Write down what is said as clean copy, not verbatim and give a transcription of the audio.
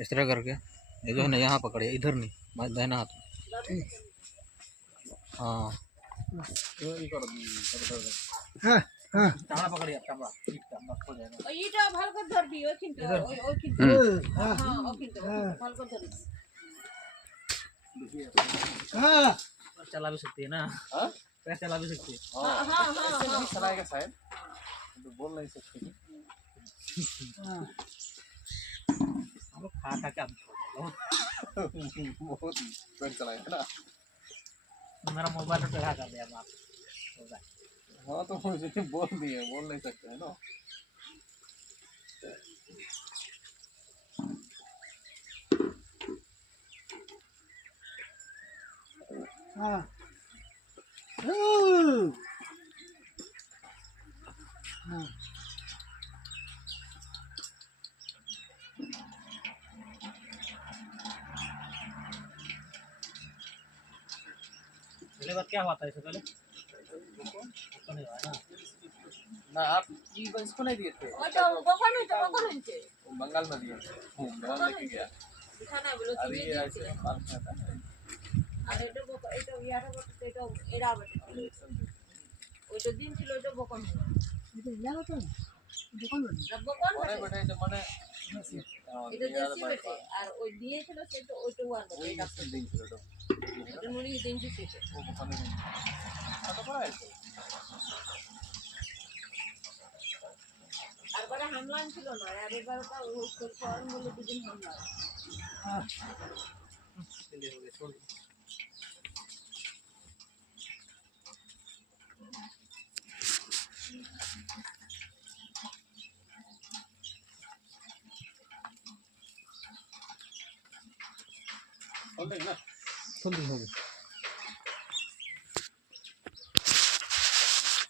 इस तरह करके ये जो है ना यहाँ पकड़िए, इधर नहीं, दाहिना हाथ। हाँ টানা পকড়িয়া টানা ঠিকটা মত হয়ে যাবে। এইটা ভালো করে ধরবি, ওই কিন্তু ওই কিন্তু হ্যাঁ ও কিন্তু ভালো করে ধরিস। हां चला भी सकती है ना। हां पैर चला भी सकती है। हां हां ऐसे भी चलाएगा शायद, तो बोल नहीं सकते। हां हम लोग खा खा के बहुत पैर चलाएगा ना। मेरा मोबाइल पे चढ़ा कर दिया आप। हाँ तो मुझे बोल दिए, बोल नहीं सकते है ना। हाँ पहले बार क्या हुआ था इससे पहले? तो नहीं हुआ ना। ना आप इसको नहीं दिए थे? तो बंगाल में दिए। बंगाल लेके गया। अभी ऐसे मालूम नहीं था। अरे এটা ইয়ারা বটে, এটা এরা বটে। ওইটা দিন ছিল, ওইটা বকন হলো। এটা ইয়া হতো না, বকন হলো না, বকন হলো বটে। এটা মানে এটা দেশি বটে, আর ওই দিয়েছিল সেটা ওইটা ওয়ান বটে। এটা দিন ছিল তো, এটা নুনি দিন ছিল সেটা ও বকন হলো। কত পড়া আছে? আর বারে হামলা ছিল না, আর এবারটা ওই ফর্ম বলে দুদিন হামলা। হ্যাঁ চলে हो गए छोड़। खोल देंगे ना, खोल देंगे।